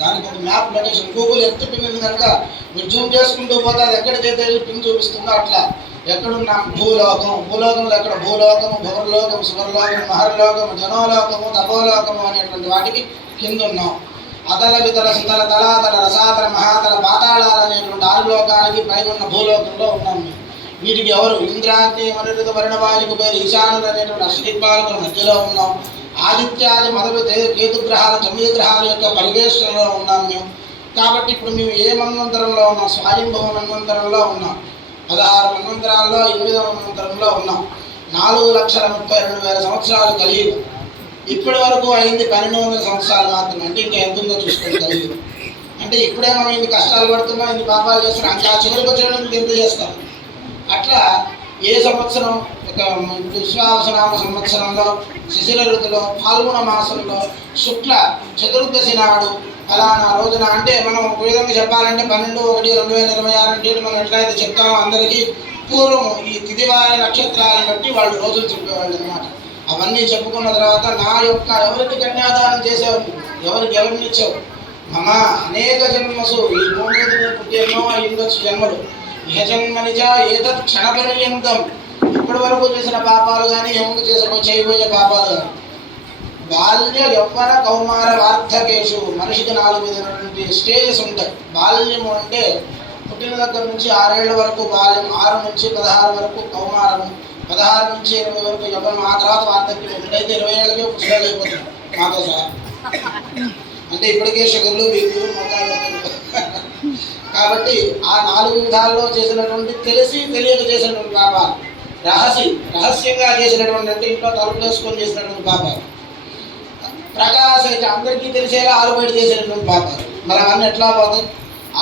దానికి ఒక map location Google ఎంత పిన్ ఉంది కనుక మీరు జూమ్ చేసుకుంటూ పోతే అది ఎక్కడికైతే పిన్ చూపిస్తుందో అట్లా ఎక్కడున్నా భూలోకంలో ఎక్కడ భూలోకము, భువర్లోకము, సువర్లోకము, మహర్లోకము, జనోలోకము, తపోలోకము అనేటువంటి వాటికి కింద ఉన్నాం. అతల వితల సుతల తలాతల రసాతల మహాతల పాతాళాలు అనేటువంటి 6 లోకాలకి పైన ఉన్న భూలోకంలో ఉన్నాం మేము. వీటికి ఎవరు ఇంద్రాగ్ని మరుత వర్ణవాయుకు పేరు ఈశానులు అనేటువంటి అశ్వదిక్పాలకు మధ్యలో ఉన్నాం. ఆదిత్యాది మొదలు కేతుగ్రహాలు 9 గ్రహాల యొక్క పరివేషణలో ఉన్నాం మేము. కాబట్టి ఇప్పుడు మేము ఏ మన్వంతరంలో ఉన్నాం? స్వయంభవ మన్వంతరంలో ఉన్నాం. 16 మన్వంతరాల్లో 8వ మన్వంతరంలో ఉన్నాం. 4,32,000 సంవత్సరాలు కలియుగం. ఇప్పటి వరకు అయింది 1200 సంవత్సరాలు మాత్రమే. అంటే ఇంకా ఎంత ఉందో చూసుకోండి కలియుగం. అంటే ఇప్పుడే మనం ఇన్ని కష్టాలు పడుతున్నాం, ఇన్ని పాపాలు చేస్తున్నాం, ఇంకా చివరికి వచ్చేయడానికి ఎంత చేస్తాం. అట్లా ఏ సంవత్సరం విశ్వావసనామ సంవత్సరంలో శిశిర ఋతులో పాల్గొన మాసంలో శుక్ల చతుర్దశి నాడు ఫలానా రోజున, అంటే మనం ఒక విధంగా చెప్పాలంటే 12/1/2026 అంటే మనం ఎట్లయితే చెప్తామో అందరికీ పూర్వం ఈ తిథివార నక్షత్రాలను బట్టి వాళ్ళు రోజులు చెప్పేవాళ్ళు అన్నమాట. అవన్నీ చెప్పుకున్న తర్వాత నా యొక్క ఎవరికి కన్యాదానం చేసేవారు, ఎవరిని ఇచ్చావు మమ అనేక జన్మసు, ఈ భూమి పుట్టి ఎన్నో అయిండొచ్చు జన్మలు, ఇహజన్మనిజ ఏతత్ క్షణపర్యంతం, ఇప్పటి వరకు చేసిన పాపాలు కానీ ఏముంది చేయబోయే పాపాలు కానీ. బాల్య యవ్వన కౌమార వార్ధకేషు, మనిషికి 4 విధమైనటువంటి స్టేజెస్ ఉంటాయి. బాల్యము అంటే పుట్టిన దగ్గర నుంచి 6 ఏళ్ల వరకు బాల్యం, 6 నుంచి 16 వరకు కౌమారము, 16 నుంచి 20 వరకు యవ్వనం, ఆ తర్వాత వార్ధక్యం. ఎప్పుడైతే 20 ఏళ్ళకే పుస్తకాలు అయిపోతుంది మాతో సహా. అంటే ఇప్పటికే షుగర్లు వీళ్ళు మొక్కలు. కాబట్టి ఆ 4 విధాల్లో చేసినటువంటి తెలిసి తెలియక చేసినటువంటి పాపాలు, రహస్యంగా చేసినటువంటి, అంటే ఇంట్లో తలుపులు వేసుకొని చేసినటువంటి పాపాలు, ప్రకాశించి అందరికీ తెలిసేలా ఆరుబయట చేసినటువంటి పాపాలు. మరి అవన్నీ ఎట్లా పోతాయి?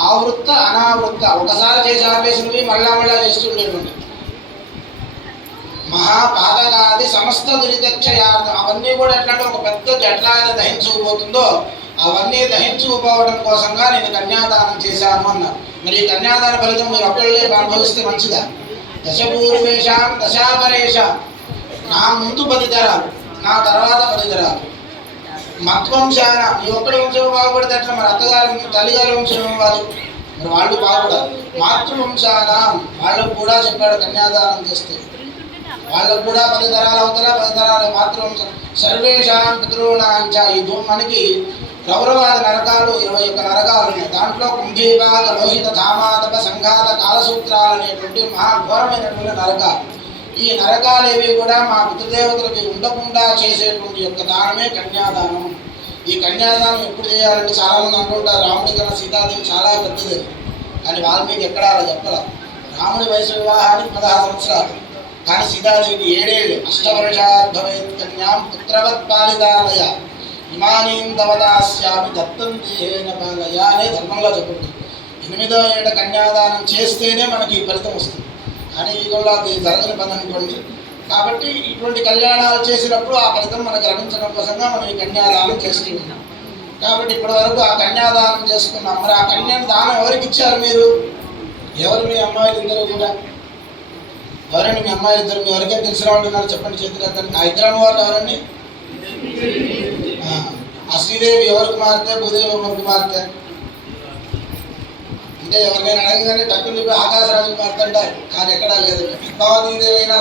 ఆవృత్త అనావృత్త, ఒకసారి చేసి ఆపేసినవి మళ్ళా చేస్తుండేటువంటి మహాపాతకాది సమస్త దురితక్షయార్థం. అవన్నీ కూడా ఎట్లంటే ఒక పెద్ద ఎట్లా అయితే దహించుకుపోతుందో అవన్నీ దహించుకుపోవడం కోసంగా నేను కన్యాదానం చేశాను అన్నారు. మరి ఈ కన్యాదాన ఫలితం మీరు ఒకళ్ళే అనుభవిస్తే మంచిదా? దశపూర్వేషాం దశాపరేషాం, నా ముందు 10 తరాలు, నా తర్వాత 10 తరాలు. మత్వంశాన, నీ ఒక్కడి వంశం బాగుపడితే అట్లా మరి అత్తగారు తల్లిగారి వంశం ఇవ్వాలి, మరి వాళ్ళు బాగుపడాలి. మాతృవంశాన వాళ్ళకు కూడా చెప్పాడు కన్యాదానం చేస్తే వాళ్ళకు కూడా 10 తరాలు అవుతారా, 10 తరాలు మాతృవంశం. సర్వేషాం పితॄణాంచ, ఈ మనకి కౌరవాది నరకాలు 21 నరకాలు ఉన్నాయి. దాంట్లో కుంభీభాగ లోహిత ధామాతప సంఘాత కాలసూత్రాలు అనేటువంటి మహాఘోరమైనటువంటి నరకాలు. ఈ నరకాలేవి కూడా మా పితృదేవతలకి ఉండకుండా చేసేటువంటి యొక్క దానమే కన్యాదానం. ఈ కన్యాదానం ఎప్పుడు చేయాలంటే చాలామంది అంటుంటారు రాముడి కన్నా సీతాదేవి చాలా పెద్దది, కానీ వాల్మీకి ఎక్కడ అలా చెప్పాల. రాముడి వయసు వివాహానికి 16 సంవత్సరాలు, కానీ సీతాదేవికి 7 ఏళ్ళు. అష్టవర్షాద్భవేత్ కన్యాం పుత్రవత్ పాలితాలయ ఇమానీం తవదాస్యామి దత్తం దేహేన పాలయ అనే ధర్మంలో చెప్పుకుంటుంది. 8వ ఏట కన్యాదానం చేస్తేనే మనకి ఫలితం వస్తుంది, కానీ ఈ కూడా అది జరగని పని అనుకోండి. కాబట్టి ఇటువంటి కళ్యాణాలు చేసినప్పుడు ఆ ఫలితం మనకు లభించడం కోసంగా మనం ఈ కన్యాదానం చేస్తూ ఉన్నాం. కాబట్టి ఇప్పటి వరకు ఆ కన్యాదానం చేసుకున్నాం. మరి ఆ కన్యాదానం ఎవరికి ఇచ్చారు మీరు? ఎవరు మీ అమ్మాయిలు ఇద్దరు కూడా? ఎవరండి మీ అమ్మాయిలు ఇద్దరు? మీ ఎవరికైనా తెలిసిన వాళ్ళు ఉన్నారు చెప్పండి చేతులు ఎత్తండి. ఆ ఇద్దరు అమ్మవారు ఎవరండి? ఆ శ్రీదేవి ఎవరు కుమార్తె? భూదేవి ఎవరు కుమార్తె? అంటే ఎవరికైనా అడగగానే డబ్బులు చెప్పి ఆకాశరాజు కుమార్తె అంటారు, కానీ ఎక్కడా లేదు. పద్మావతీదేవి అయినా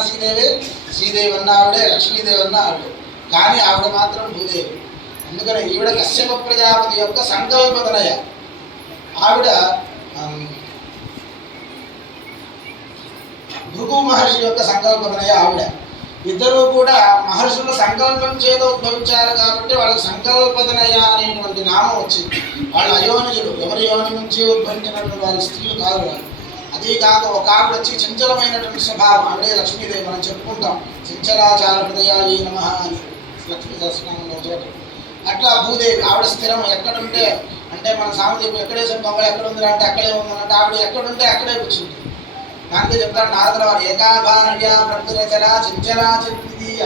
శ్రీదేవి అన్న ఆవిడే, లక్ష్మీదేవి అన్న ఆవిడే, కానీ ఆవిడ మాత్రం భూదేవి. అందుకని ఈవిడ కశ్యప ప్రజాపతి యొక్క సంకల్పతనయ. ఆవిడ భృగు మహర్షి యొక్క సంకల్పతనయ ఆవిడ. ఇద్దరు కూడా మహర్షుల సంకల్పం చేత ఉద్భవించారు కాబట్టి వాళ్ళకి సంకల్పతనయ అనేటువంటి నామం వచ్చింది. వాళ్ళు అయోనిజులు, ఎవరి యోని నుంచి ఉద్భవించినటువంటి వాళ్ళ స్త్రీలు కాదు వాళ్ళు. అదే కాక ఒక ఆవిడ వచ్చి చంచలమైనటువంటి స్వభావం, ఆవిడే లక్ష్మీదేవి. మనం చెప్పుకుంటాం చంచలాచార హృదయాయి నమః అని లక్ష్మీ సహస్రనామంలో చోట. అట్లా భూదేవి ఆవిడ స్థిరం. ఎక్కడుంటే అంటే మన సామదేవి ఎక్కడేసిన బొమ్మలు ఎక్కడ ఉందిరా అంటే అక్కడే ఉందనంటే ఆవిడ ఎక్కడుంటే అక్కడే కూర్చుంది. దానికి చెప్తాడు నారదుల వారు, ఏకాభార్య ప్రకృతిరచన చంచలా చిద్వితీయ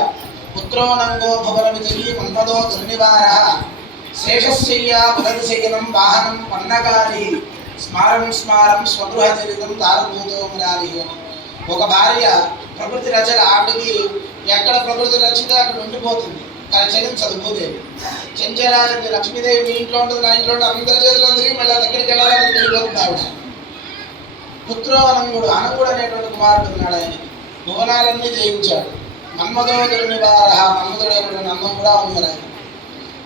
పుత్రో నంగో భువనమితి మన్మదో దుర్నివార శేషశయ్య బుధశయనం వాహనం పన్నగారి స్మారం స్వగృహ చరితం తారభూతో మురారి అని. ఒక భార్య ప్రకృతి రచన, ఆవిడకి ఎక్కడ ప్రకృతి రచితే అక్కడ ఉండిపోతుంది. కానీ చలించదు భూదేవి. చెంచలాది లక్ష్మీదేవి మీ ఇంట్లో ఉంటుంది, నా ఇంట్లో ఉంటుంది, అందరి చేతిలో తిరిగి మళ్ళీ అది ఎక్కడికి వెళ్ళాలని తెలియబోతుంది ఆవిడ. పుత్రోవనంగుడు, అనంగుడు అనేటువంటి కుమారుడు ఉన్నాడు. ఆయన భువనాలన్నీ జయించాడు. మన్మధోదరు నివార, మన్మధుడైనటువంటి అన్నం కూడా ఉన్నారు ఆయన.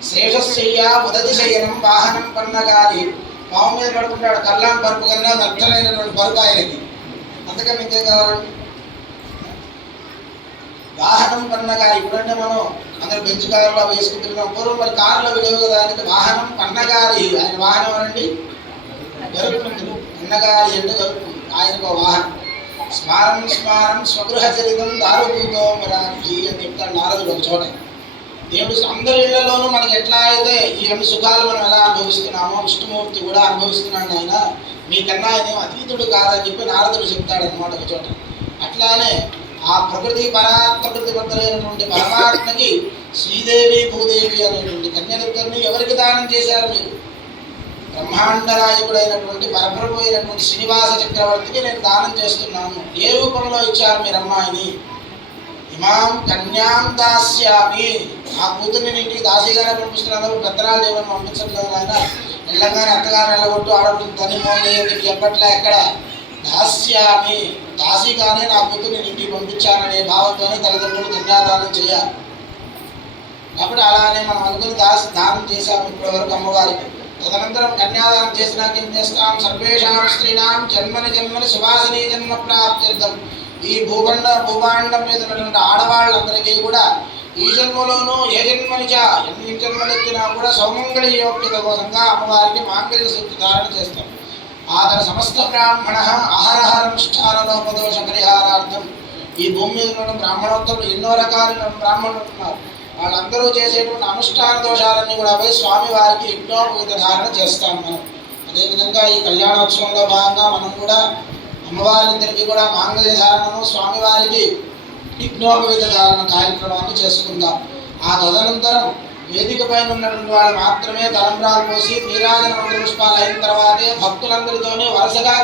శేషశయ్య ఉదతి శయనం వాహనం పన్నగారి, పాము మీద పడుకుంటాడు. కల్లాం పరుపు కన్నా మెత్తనైనటువంటి పరుపు ఆయనకి, అంతకన్నా ఇంకేం కావాలండి. వాహనం పన్నగారి, ఇప్పుడంటే మనం అందరు బెంచ్ కారులో వేసుకుంటున్నాం. పూర్వం మరి కారులో విలువ కదా. ఆయనకి వాహనం పన్నగారి, ఆయన వాహనం అనండి గరుకుంటుంది. పన్నగారి అంటే గరుకుంటుంది, ఆయనకు వాహనం. స్మారం స్మారం స్వగృహ చరితం దారుభూతోమరాజీ అని చెప్తాడు నారదుడు ఒక చోట. దేవుడు అందరి ఇళ్లలోనూ మనకి ఎట్లా అయితే ఈ రెండు సుఖాలు మనం ఎలా అనుభవిస్తున్నామో విష్ణుమూర్తి కూడా అనుభవిస్తున్నాడు. ఆయన మీకన్నా ఆయన అతీతుడు కాదని చెప్పి నారదుడు చెప్తాడు అనమాట ఒక చోట. అట్లానే ఆ ప్రకృతి పరాత్మకృతి బద్దలైనటువంటి పరమాత్మకి శ్రీదేవి భూదేవి అనేటువంటి కన్యలిద్దరిని ఎవరికి దానం చేశారు మీరు? బ్రహ్మాండరాయకుడైనటువంటి పరబ్రహ్మ అయినటువంటి శ్రీనివాస చక్రవర్తికి నేను దానం చేస్తున్నాను. ఏ రూపంలో ఇచ్చారు మీరు అమ్మాయిని? ఇమాం కన్యాం దాస్యామి, ఆ కూతుర్ని ఇంటికి దాసిగానే పంపిస్తున్నారు, పెద్దనాలు ఏమైనా పంపించట్లేదు. ఆయన వెళ్ళగానే అత్తగారు వెళ్ళగొట్టు ఆడబడి తని మోని అని చెప్పట్లే. ఎక్కడ దాస్యామి, దాసిగానే నా కూతుర్ని ఇంటికి పంపించాననే భావంతోనే తల్లిదండ్రులు కన్యాదానం చేయాలి. కాబట్టి అలానే మనం అనుకుని దానం చేశాము ఇప్పటివరకు అమ్మవారికి. తదనంతరం కన్యాదానం చేసినాక ఏం చేస్తాం? సర్వేషాం స్త్రీణాం జన్మని జన్మని సువాసిని జన్మ ప్రాప్త్యర్థం, ఈ భూభాండం మీద ఉన్నటువంటి ఆడవాళ్ళందరికీ కూడా ఈ జన్మలోనూ ఏ జన్మనిచా ఎన్ని జన్మలెత్తినా కూడా సౌమంగళి యోగ్యత కోసంగా అమ్మవారికి మాంగళ్య సూత్ర ధారణ చేస్తాం. ఆతర సమస్త బ్రాహ్మణ అహరహరనుష్ఠానోపదోష పరిహారార్థం, ఈ భూమి మీద ఉన్న బ్రాహ్మణోత్తములు ఎన్నో రకాలైన బ్రాహ్మణులు ఉన్నారు. వాళ్ళందరూ చేసేటువంటి అనుష్ఠాన దోషాలన్నీ కూడా పోయి స్వామివారికి యజ్ఞోపవీత ధారణ చేస్తాం మనం. అదేవిధంగా ఈ కళ్యాణోత్సవంలో భాగంగా మనం కూడా అమ్మవారిద్దరికీ కూడా మాంగళ్య ధారణను, స్వామివారికి యజ్ఞోపవీత ధారణ కార్యక్రమాన్ని చేసుకుందాం. ఆ తదనంతరం వేదిక పైన ఉన్నటువంటి వాళ్ళు మాత్రమే తలంబ్రాలు పోసి నీరాజన మంత్ర పుష్పాలు అయిన తర్వాతే భక్తులందరితోనే వరుసగా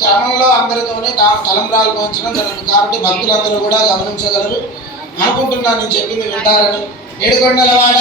క్రమంలో అందరితోనే తలంబ్రాలు పోయించడం జరుగుతుంది. కాబట్టి భక్తులందరూ కూడా గమనించగలరు అనుకుంటున్నాను, నేను చెప్పింది వింటారని. ఏడుకొండలవాడ